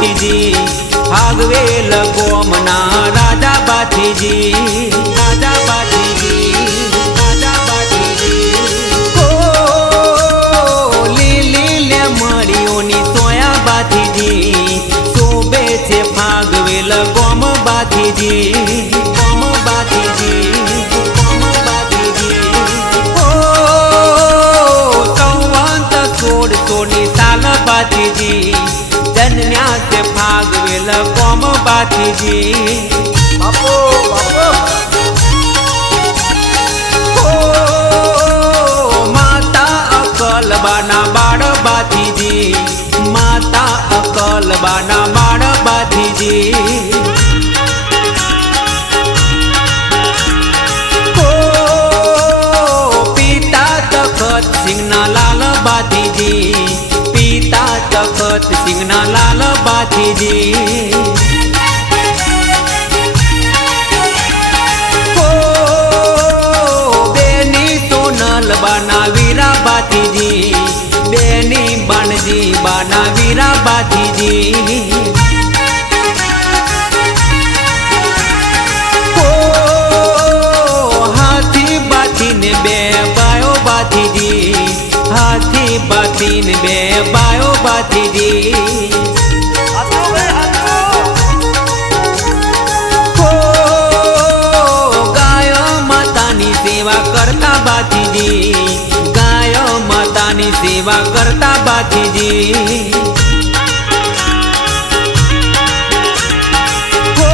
बाथीजी भागवेल गोमना राजा बाथीजी राजा बाथीजी राजा बाथीजी ओ लीले मरियोनी सोया बाथीजी शोभे छे भागवेल गोम बाथीजी गोम बाथीजी गोम बाथीजी ओ संवंत 1600 साल बाथीजी जन्म्या से भागवेल गोम बाथीजी बापू बापू ओ माता अकल बाना बाड़ बाथीजी माता अकल बाना बाड़ बाथीजी ओ पिता तखत सिंह लाल बाथीजी पिता तखत सिंह लाल बाथीजी ओ बेनी सोनल बाना वीरा बाथीजी बेनी बनजी बाना वीरा बाथीजी ओ हाथी बाथीन बे बायो बाथीजी हाथी बाथीन बे बायो बाथीजी अतो बे अतो ओ गाय मातानी सेवा करता बाथीजी गाय मातानी सेवा करता बाथीजी ओ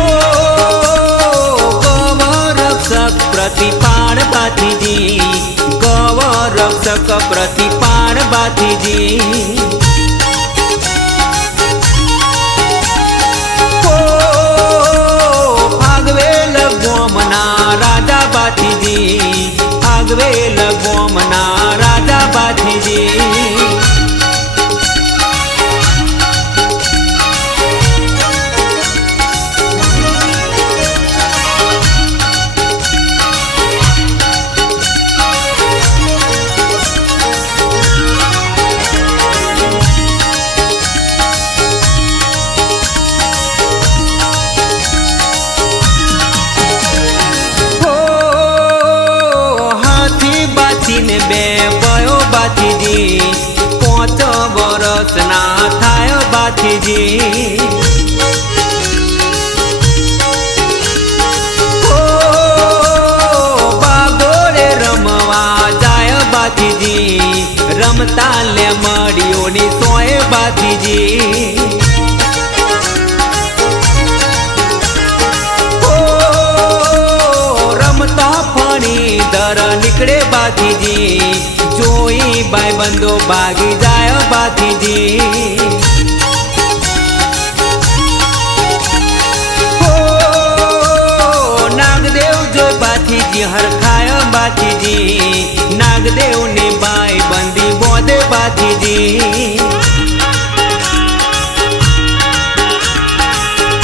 गौरक्षक प्रतिपाण बाथीजी गौरक्षक प्रतिपाण बाथीजी ओ भागवेल गोमना राजा बाथीजी भागवेल गोमना राजा बाथीजी बे बयो बाथीजी 5 वर्ष ना थाय बाथीजी ओ बागोरे रमवा जाय बाथीजी रमता ले मड़ियोनी सोए बाथीजी रमता फणी दर निकले बाथीजी जोई बाई बंदो बागी जाय बाथीजी ओ नागदेव जो बाथीजी हर खाय बाथीजी नागदेव ने बाई बंदी बोदे बाथीजी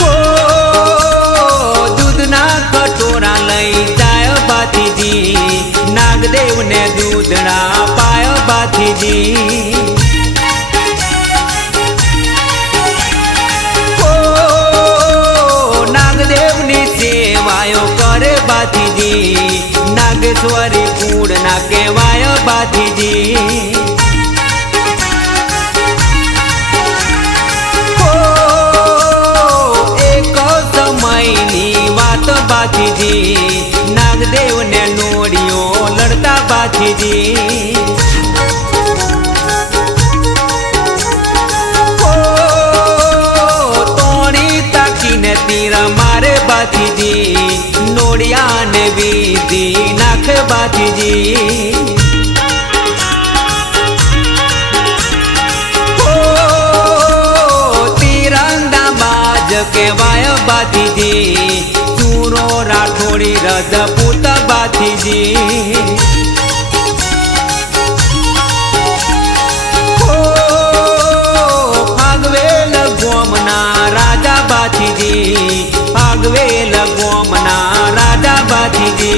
ओ दूधना कटोरा लई जाय बाथीजी नागदेव ने दूधना पाय बाथीजी ओ नागदेव ने सेवायो करे बाथीजी नागेश्वरी पूर्ण केवाय बाथीजी ओ एक समयनी वात बाथीजी नागदेव ने नोड़ियो लड़ता बाथीजी ओ तोड़ी ताकी ने तीर मारे बाथीजी नोड़िया ने बीदी नाख बाथीजी ओ तीरंदा बाज केवाय बाथीजी सूरो राठोड़ी रजपूत बाथीजी ओ भागवेल गोमना राजा बाथीजी भागवेल गोमना राजा बाथीजी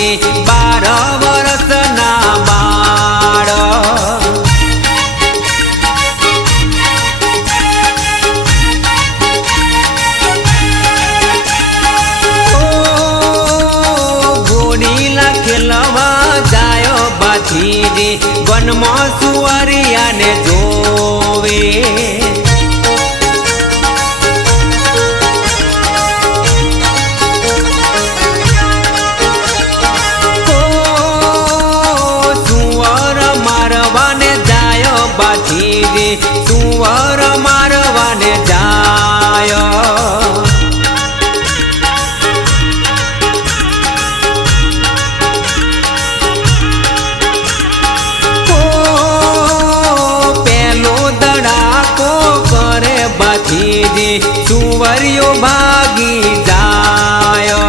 दे 12 વર્ષના બાળ ઘોડીલા ખેલવા જાયો બાથીજી વનમાં સુવરિયાને જોવે સુવર મારવાને જાય પેલો દડાકો કરે બાથીજી સુવરિયો ભાગી જાય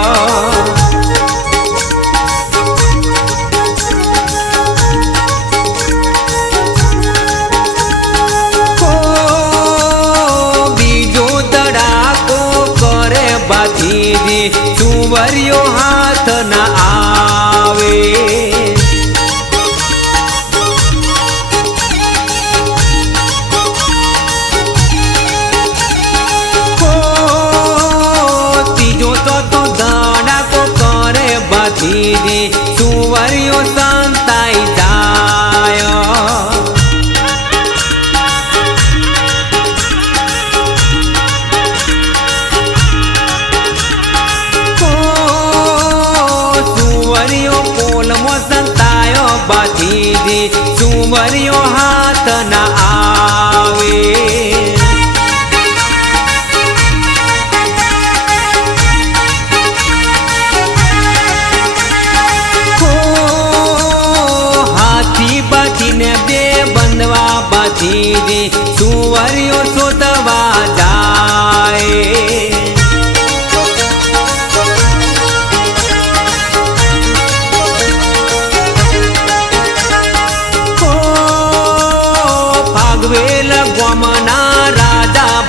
સુવરિયો હાથ ના આવે ત્રીજો તો દડાકો કરે બાથીજી સુવરિયો સંતાઈ જાય બાથીજી સુવરિયો હાથ ના આવે હાથી બાથીને બે બંધવા બાથીજી સુવરિયો શોધવા જાય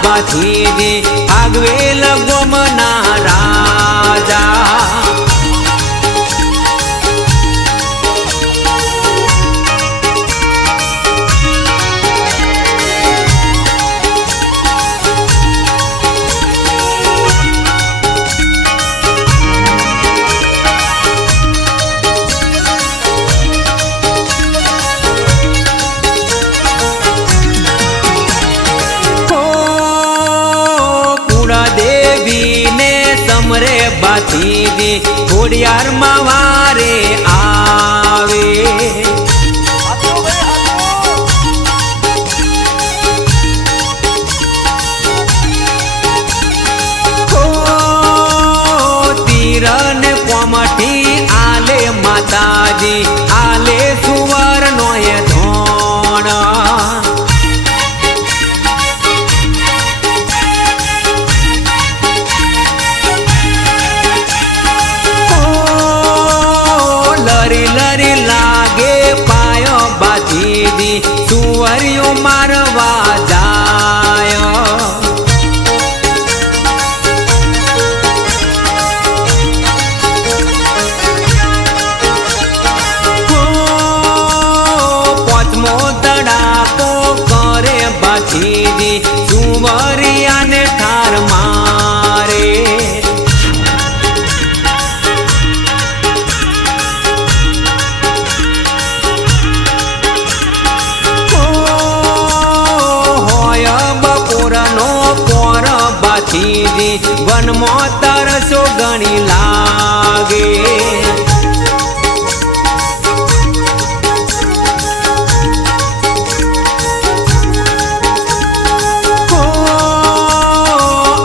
બાથીજી આગવેલ ગોમના રાજા સમરે બાથીજી ઘોડિયારમાં વારે આવે તીર ને કોમઠી આલે માતાજી આલે સુવર નો એ ધોણ લરી લાગે પાયો બાથીજી સુવરિયો મારવા જાય પાંચમો દડાકો કરે બાથીજી સુવરિયાને ઠાર મારે બાથીજી વનમાં તરસો ગણી લાગે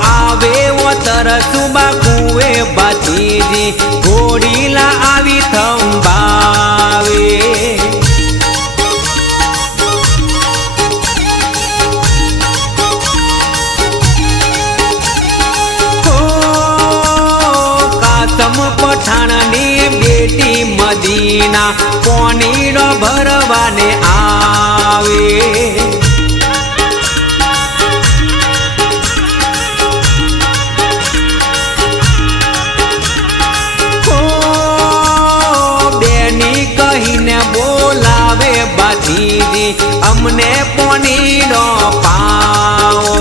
આવે તરસુબા કુએ બાથીજી ઘોડીલા આવી થંભાવે પઠાણની બેટી મદીના પોનીડો ભરવાને આવે अमने पोनीनो पाओ।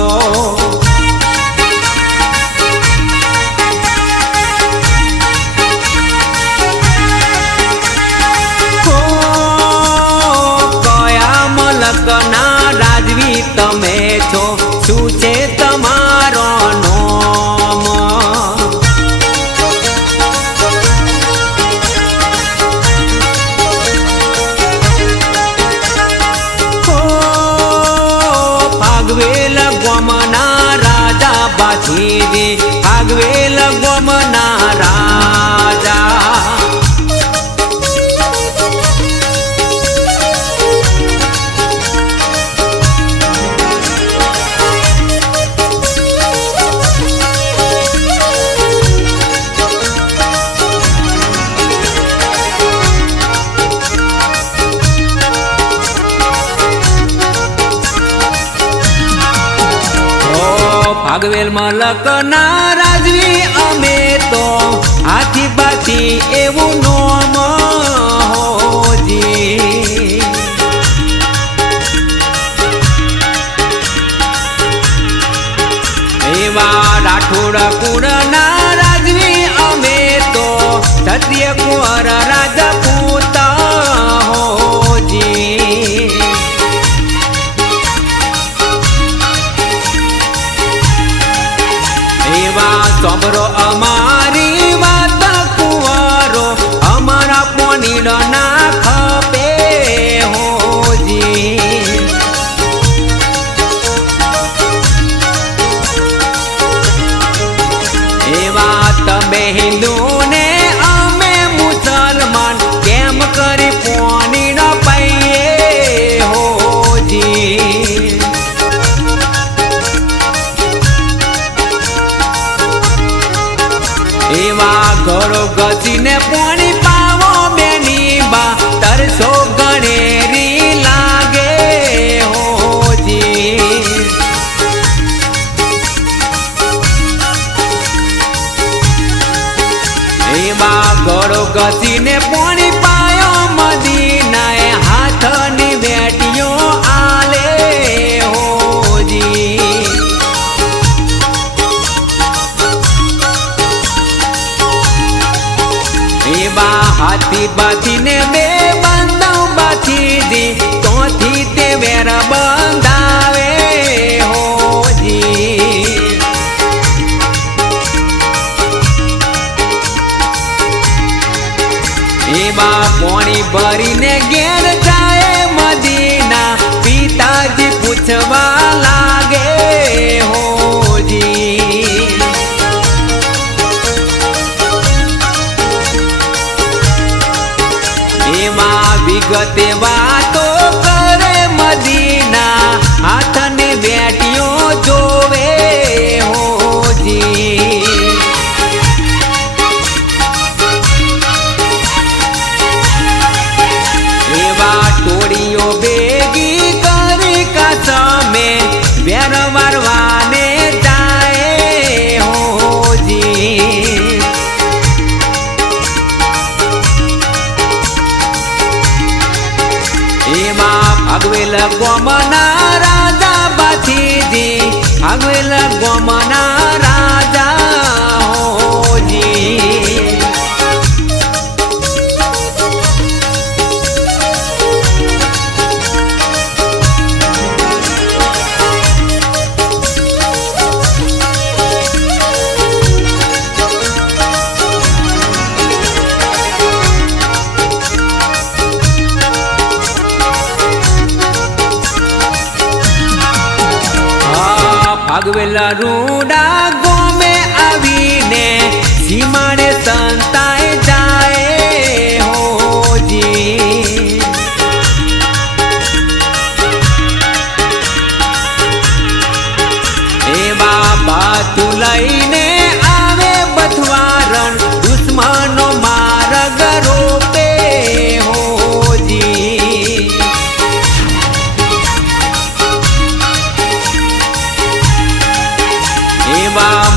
मलकना राजवी तमे छो शू छे तमारो नाम? फागवेल गोमना राजा बाछीजी, फागवेल गोमना राजा। फागवेल मलकना राजवी अमे तो हाथी बाथी एवं नाम होजी। एवा राठोड़ कुड़ना राजवी अमे तो क्षत्रिय कुंवर राजपूत होजी। सबरो अमारी वात कुंवरो अमरा पोनीड़ ना खपे होजी। एवा तमे हिंदू ने अमे मुसलमान केम करी पोनीड़ पाइए होजी। एवा घरो गसीने पानी पावो बेनी बा तरसो गणेरी लागे होजी। एवा घरो गसीने पानी पायो मदीनाए हाथनी बेटियो आले होजी। हाथी बाथी ने बे बंदा बाथी दी तो थी ते वेर बंदावे होजी। एवा पानी भरी ने घेर जाए मदीना पिताजी पूछवा लागे होजी। विगते वातो करे मदीना हाथनी बेटियों जोवे होजी। एवा टोड़ियों बेगी करी कसमे वेर मारवाने जाए होजी। फागवेल गोमना राजा बाछीजी, फागवेल गोमना राजा होजी। फागवेल रूडा गोमे आवीने सीमाड़े संताए जाए होजी। एवा बातु लईने आवे बथवारण दुश्मनो मार्ग रोपे होजी।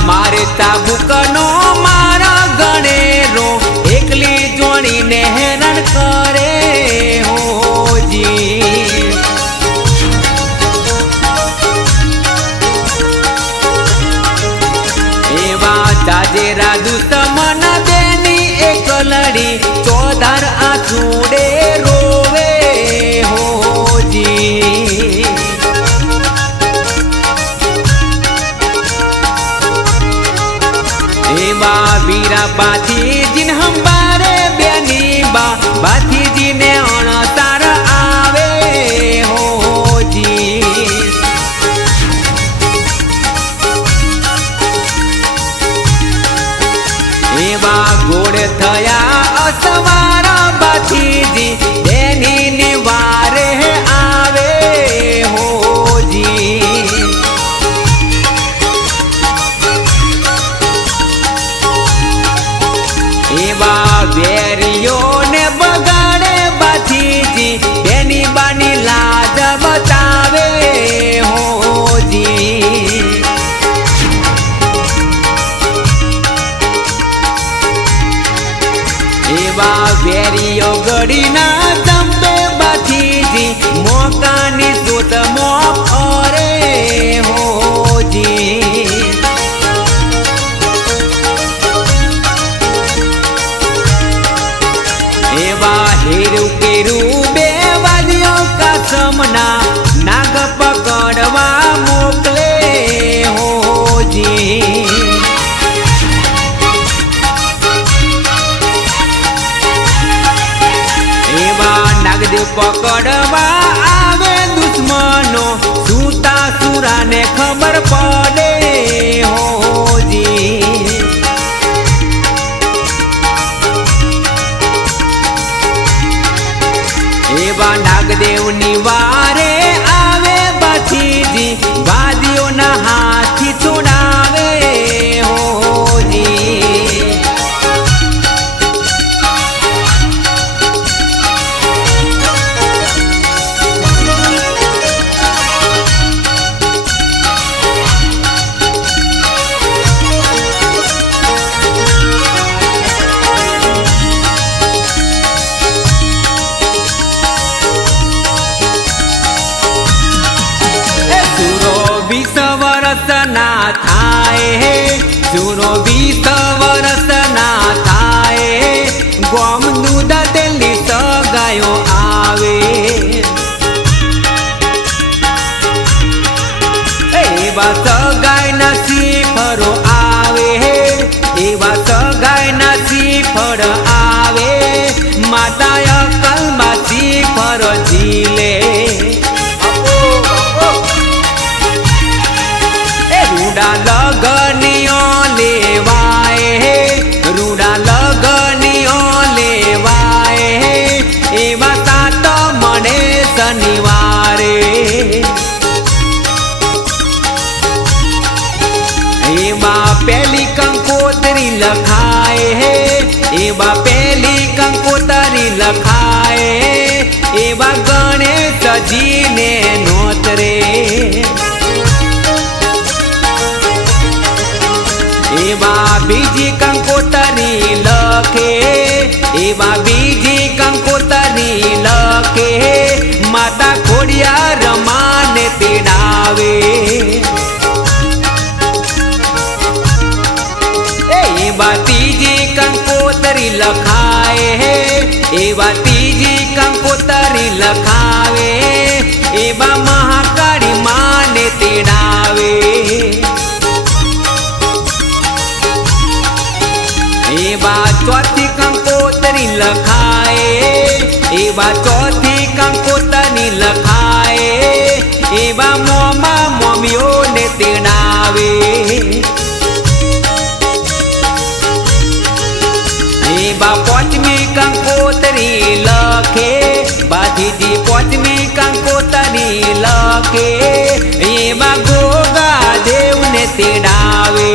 मारे ताबुकनो मारा गणेरो एकली जोड़ी ने हैरान करे होजी। बाथी जिन हम बारे बेनी बा बाथी जी ने अणसार आवे हो जी। एवा गोड़ थया असवार बाथी जी बेनी निवारे आवे हो जी। एवा वेरियो ने बगाड़े बाथी जी बेनी बानी लाज बतावे हो जी। एवा वेरियो गड़ी ना जंपे बाथी जी मोकानी सोत मोक अरे हो जी। एवा हेरू केरू बेवादियों का समना नाग पकड़वा मोकले हो जी। एवा नागदेव पकड़वा आवे दुश्मनो सूता सुरा ने खबर पड़े हो जी। एवा नागदेव निवारे आवे बाथी जी वादियों ना हाथी छोड़ावे हो जी। ना थाए सुरो 20 वर्ष ना थाए गोम दूध दिल्ली सगायो आवे। एवा सगाय ना सीफरो आवे एवा सगाय ना सीफर आवे माता अकल मा सीफर झीले। रूड़ा लगनियो लेवाए रूड़ा लगनियो लेवाए एवा सात मने शनिवारे। एवा पहली कंकोतरी लखाए एवा पहली कंकोतरी लखाए एवा गणेश जी ने नोतरे। एवा बीजी कंकोतरी लखे एवा बीजी कंकोतरी लखे माता खोड़िया रमाने तेड़ावे। एवा तीजी कंकोतरी लखाए एवा तीजी कंकोतरी लखावे एवा महाकाली माने तेड़ावे। एवा चौथी कंकोतरी लखाए एवा चौथी कंकोतरी लखाए एवा मोमा मोमियो ने तेड़ावे। एवा पांचवी कंकोतरी लखे बाथी जी पांचवी कंकोतरी लखे एवा गोगा देव ने तेड़ावे।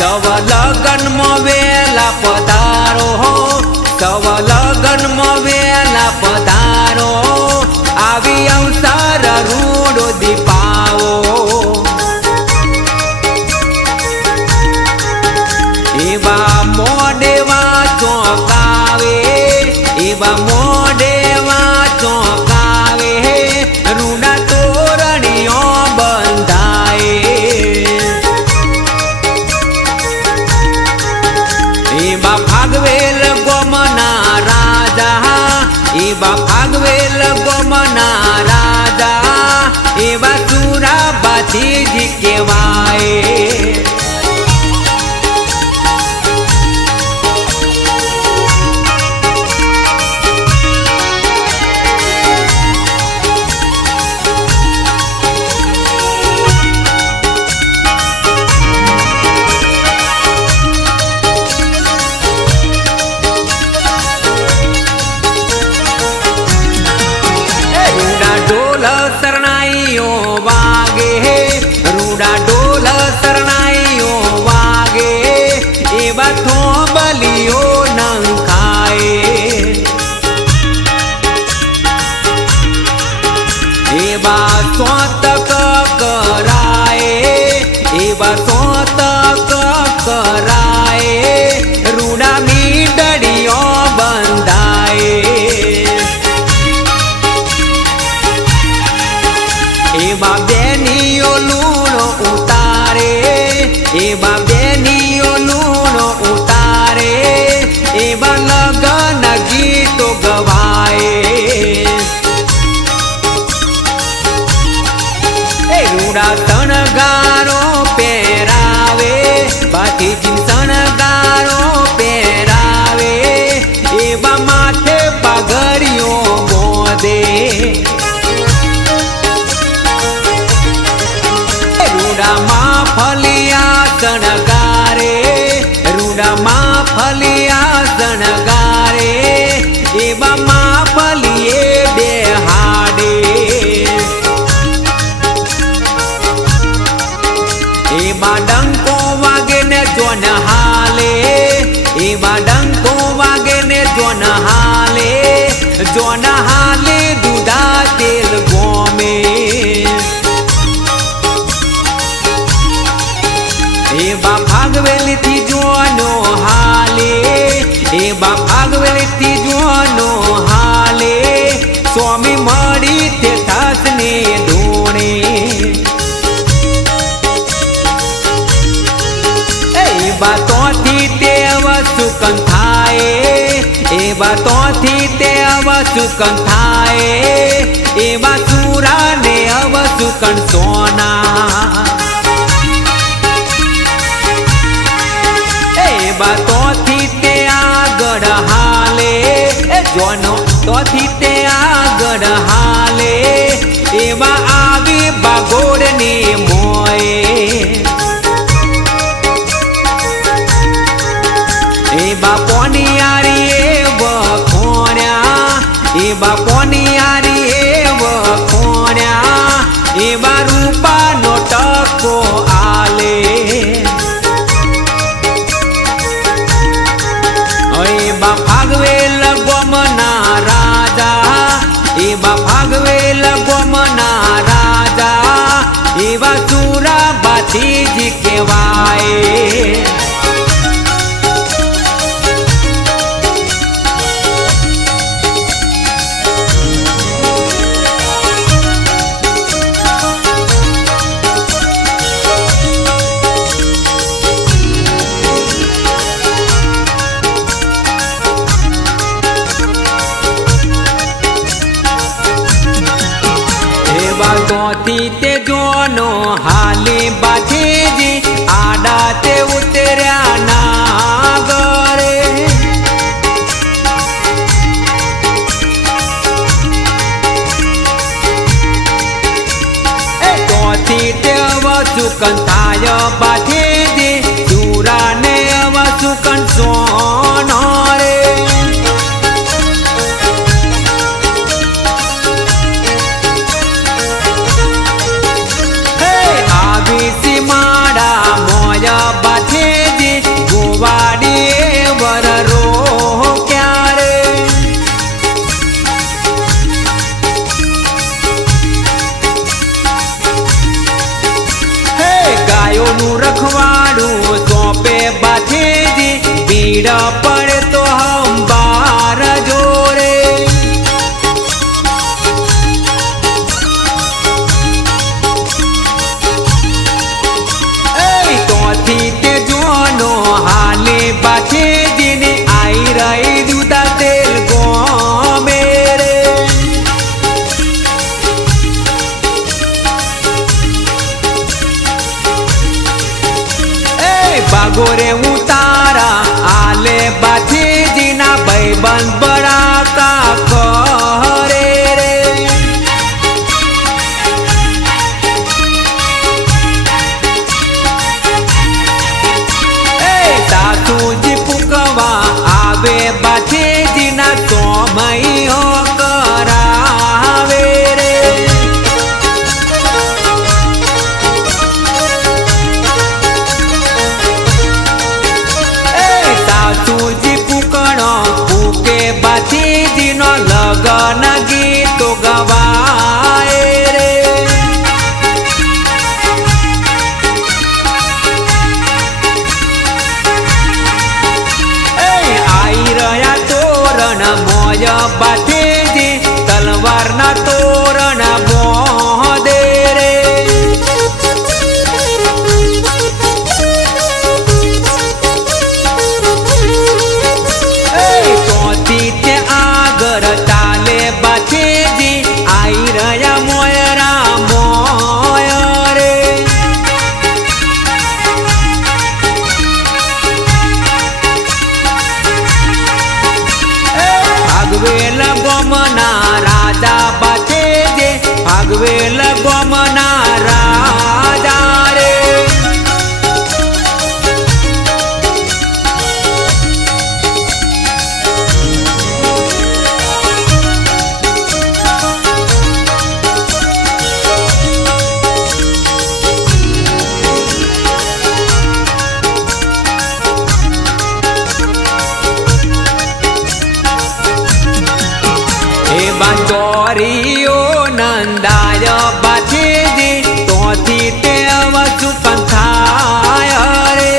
तव लगन वेला पधारो हो तव लगन वेला पधारो आवी अवसर रूड़ो दीपाओ। एवा मोडेवा चौकावे एवा मोडेवा चौकावे रूड़ा तोरणियों बंधाए। एवा भागवेल गोमना राजा एवा જોન હાલે દૂધા તેલ ગોમે એવા ભાગવેલથી જોનો હાલે એવા ભાગવેલથી જોનો હાલે સ્વામી મળી તે તાસને ધોણે એવા તોથી તે અવસુકન થાય એવા તોથી તે અવસુકન થાય એવા સુરાને અવસુકન સોના એવા તોથી તે આગળ હાલે જોનો તોથી તે આગળ હાલે એવા આવે બાગોળને મોય એવા પોનિયારી વખોણ્યા એવા પોનિયારી વખોણ્યા એવા રૂપાનો ટકો આલે એવા ભાગવેલ ગોમના રાજા એવા ભાગવેલ ગોમના રાજા એવા સુરાબાથી જ કહેવાય તોથી તે જોનો હાલે બાથેજી આડા તે ઉતર્યા નાગરે તોથી તે અવસુકન થાય બાથેજી સુરાને અવસુકન સોનો રે માડા મોય બાથેજી ગોવાડી વર રો ક્યારે હે ગાયોનું રખવાડું સોંપે બાથેજી ભીડ પડે તો હંબાર જોડે તે જોનો હાલે બાથેજીને આઈ રહી દૂધા તેલ ગોમે રે બાગોરે ઉતારા આલે બાથેજીના ભાઈબંધ બળાકા કરે રે સાસુજી પૂકવા આવે બાથેજીના સોમૈયો કરાવે રે સાસુજી પૂકણો પૂકે બાથેજીનો લગન ગીતો ગવાય રે મોય બાથેજી તલવારના તોરણ બોધે રે તોથી તે આગળ ચાલે બાથેજી આઈ રહ્યા મોયરા મોય રે ભાગવેલ ગોમના રાજા બાથેજે ભાગવેલ ગોમના રાજા રે बाचोरियो नंदाय बाछेजी तोथी ते अवसु पंथाय रे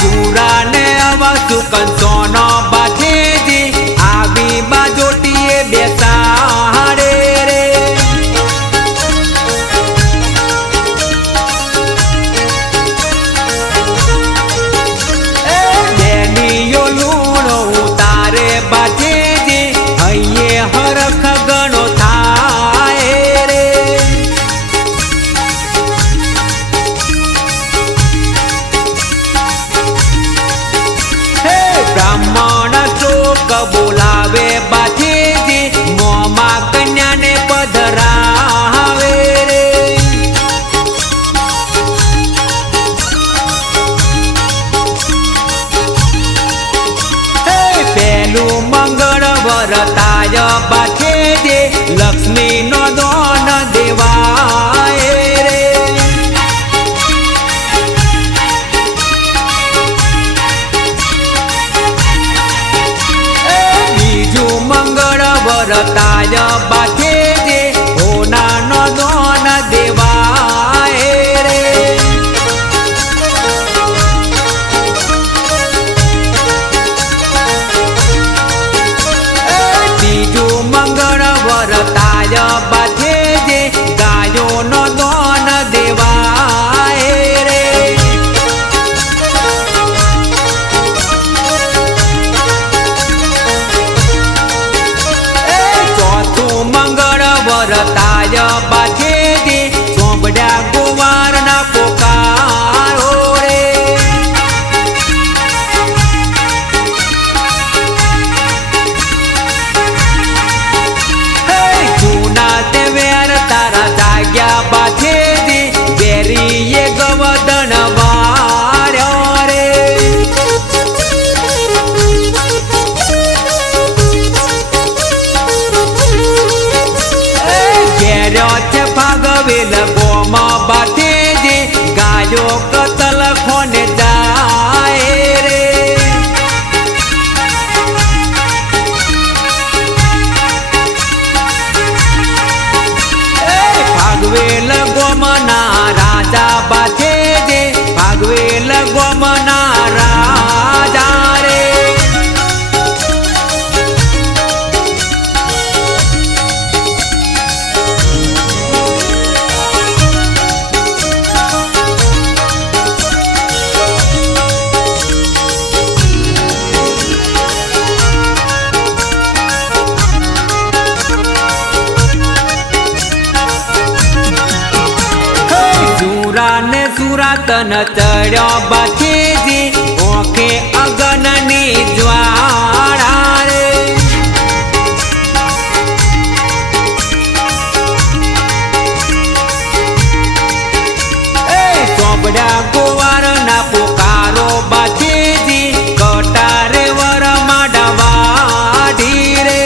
चूरा ने अवसु कंसोनो बाछेजी आवी बाजोटिए बेसारे रे हरख गणो थाए रे हे ब्राह्मण चोक बोलावे बाथेजी मोमा कन्या ने पधरावे रे पेलू मंगल वरताय बाछेजी लक्ष्मी नो दोन देवाय रे बीजू मंगल वरताय बाछेजी होना नो दोन देवाय रे मंगल वरताय बाछेजी गायो नो दोन देवाय रे चौथू मंगल वरताय बाछेजी चोंबड़ा गुवार ना पोकारो रे तारा जाग्या बाछेजी बेरी ये गवदन वार्यो रे गेर्यो छे भागवेल गोमा बाछेजी गायो कतल खोने जाए रे भागवेल गोमना राजा बाछेजी भागवेल गोमना राजा रे ने सुरातन चढ़्यो बाछेजी ओखे अगननी ज्वाळा रे चोपड़ा गोवार ना पुकारो बाछेजी कटारे वर माडवाडी रे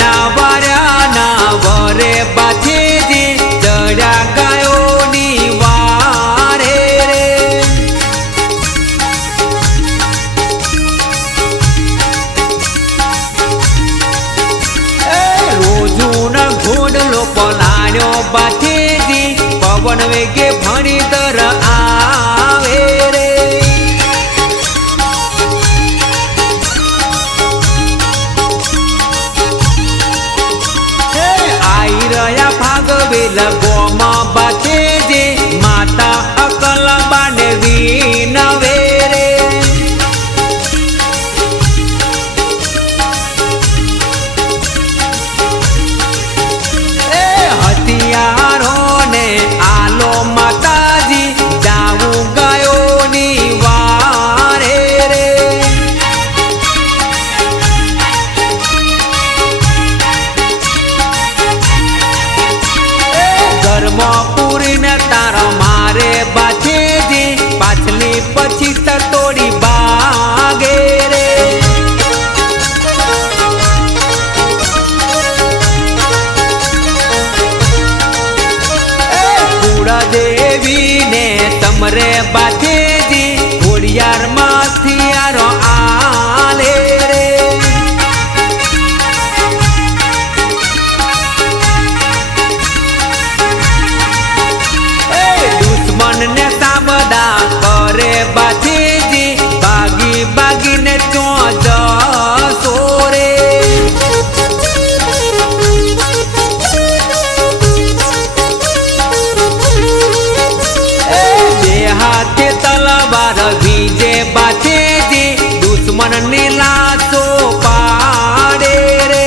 ना वार्या ना वरे बाछेजी चढ़्या गायो नी वारे रे रोजू न घोडलो पलाण्यो बाछेजी पवन वेगे भणी तर आवे रे भागवेल गोमा बाछेजी माता अकल बाने वीनवे रे हथियारो ने आलो माताजी जाऊ गयो नी वारे रे धर्मपुरी ने तारा मारे बाछेजी पाछली पछी तोड़ी बागे रे देवी ने तमरे बाथे जी घोड़ियार माथियारो आले रे दुश्मन ने साबदा करे बाथे जी बागी बागी ने चौज सोरे हाथे तलवार भीजे बाथे जी दुश्मन ने लाशो पाड़े रे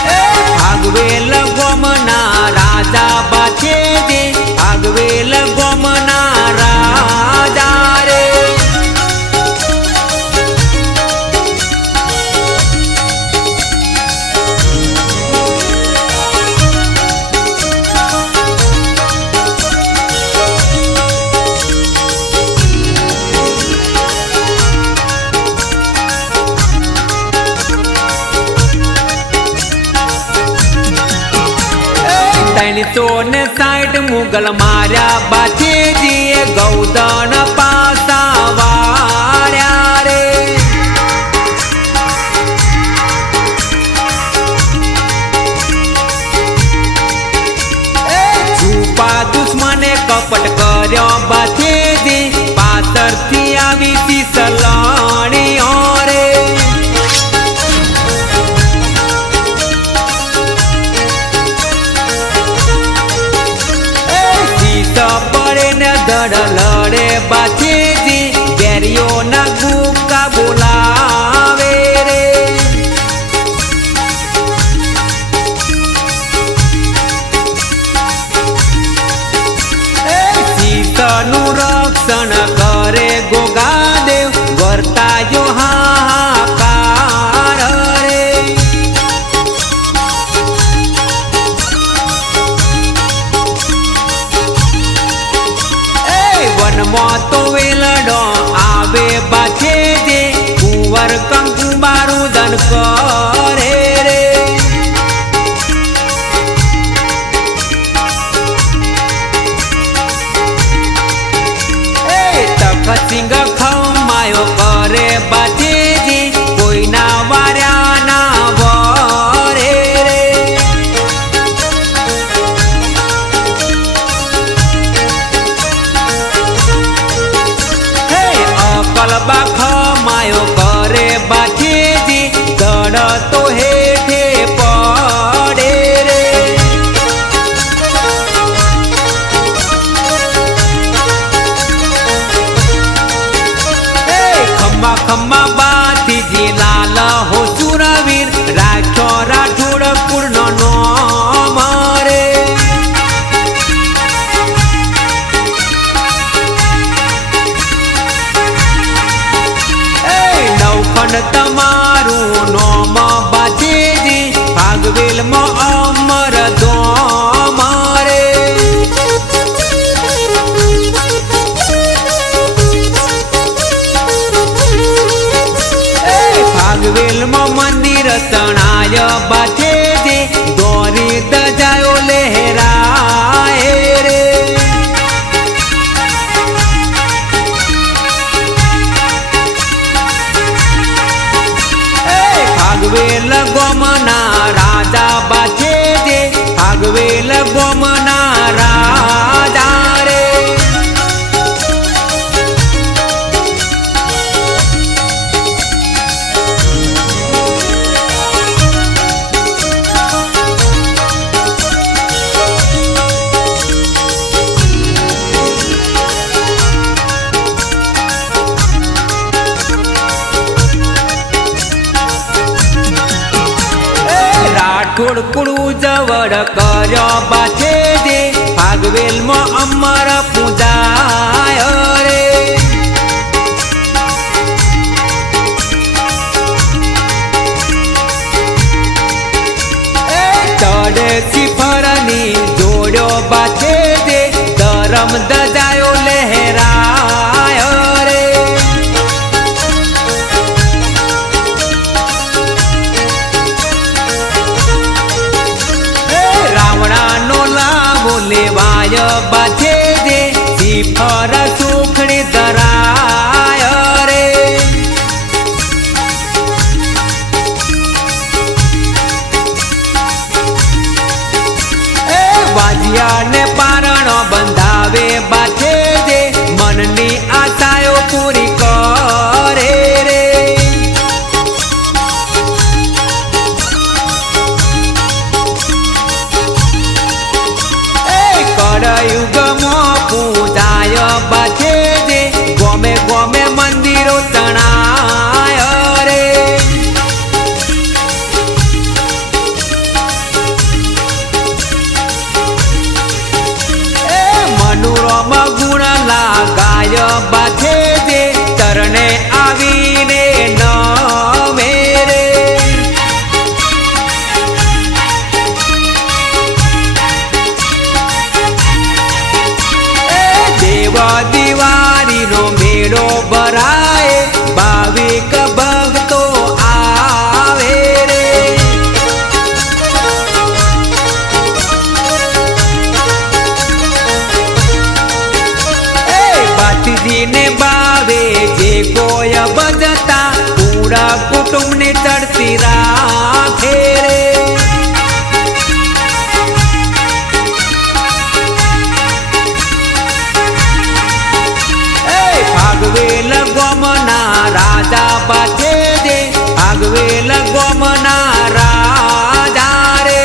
भागवेल गोमना राजा बाथे जी भागवेल गोमना राजा रे ने साइड मुगल मार्या बाथे जी गौदन पासा वार्या रे छुपा दुश्मने कपट कर्यो बाथे जी पातर थी आवी थी सलाणी रे पड़े न दड़ लड़े बाथे जी गैरियो न गुका बुलावे रे सीतनु रक्षण करे गोगादेव वर्तायो हाहाकार रे तो वेलडो आवे बाथे जे कुंवर कंकु बारूदन करे रे तखत सिंह खमायो करे बाथे जी कोई ना वार्या ना वरे रे कलबा खमायो करे बाथे जी दड़ तो हेठे पड़े रे खम्मा खम्मा बाथी जी लाल हो सुरवीर राखो राठौड़ पूर्ण नाम रे तमारू नोम बाथे जी भागवेल में अमर दोम रे भागवेल में मंदिर तणाय बाथे जी दोरी दजायो लहराए रे भागवेल गोमना राजा बाथे जे भागवेल गोमना राजा रे राठौड़ कुड़ू जवड़ कर्यो बाथे जे भागवेल में अमर पूजाय रे चढ़े सिफरनी जोड़ो बाथे जे धर्म दजायो लहराय रे पर सुखड़ी धराय रे। बाजिया ने पारण बंधावे बाथे दे मननी आशाओ पूरी करे रे। कलयुग में पूजाय बाथे दे गोमे गोमे मंदिरो तणाय रे। मनोरम गुण लगाय बाथे दे तरणे आवीने न मेरे। देव दिवारी नो मेड़ो भराए भाविक भक्तो आवे रे। बातीजी ने बावे जे कोय बजता पूरा कुटुंब ने चढ़ती राखे रे। भागवेल गोमना राजा बाथे दे भागवेल गोमना राजा रे।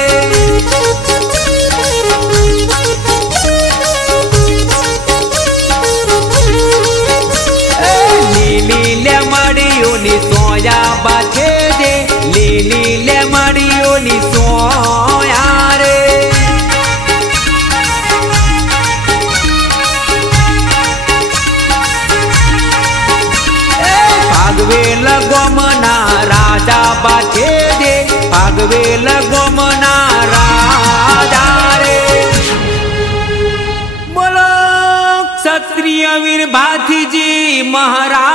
लीली ले मड़ियो नी सोया बाथे दे लीली ले मड़ियो नी सोया रे। भागवेल गोमना राजा बाथे दे भागवेल गोमना राजा रे। बोलो क्षत्रिय वीर भाथीजी महाराज।